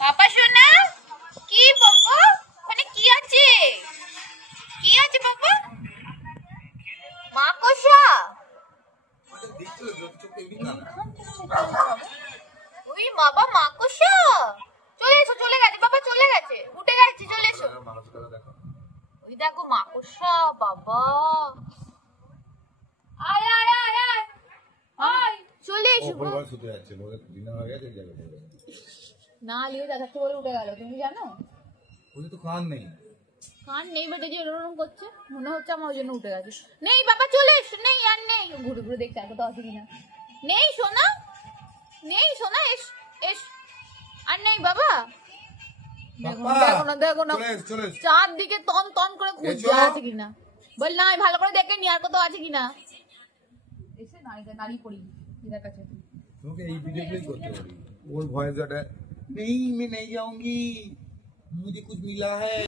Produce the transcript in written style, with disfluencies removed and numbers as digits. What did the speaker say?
পাপা শোনা কি বাবা ওখানে কি আছে বাবা মাকড়সা ওই বাবা মাকড়সা চলে গেছে বাবা চলে গেছে উঠে গেছে চলে এসো ওই দেখো মাকড়সা বাবা আয় আয় আয় আয় আয় চলে এসো না লিও দেখাতে বলে উঠে গেল তুমি জানো ওদের তো কান নেই বেটে যে এরকম করছে মনে হচ্ছে আমার ওই জন্য উঠে গেছে নেই বাবা চলে এসো নেই আর নেই ঘুরে ঘুরে দেখতে আর কোথাও আছে কিনা নেই সোনা এস আর নেই বাবা দেখো না চারদিকে তন করে খুঁজছে আছে কিনা বল না ভালো করে দেখে নি আর কোথাও আছে কিনা এসে নাড়ি পড়ি দিদার কাছে তোকে এই ভিডিওগুলোই করতে পারি ওর ভয়েস এটা नहीं मैं नहीं जाऊंगी मुझे कुछ मिला है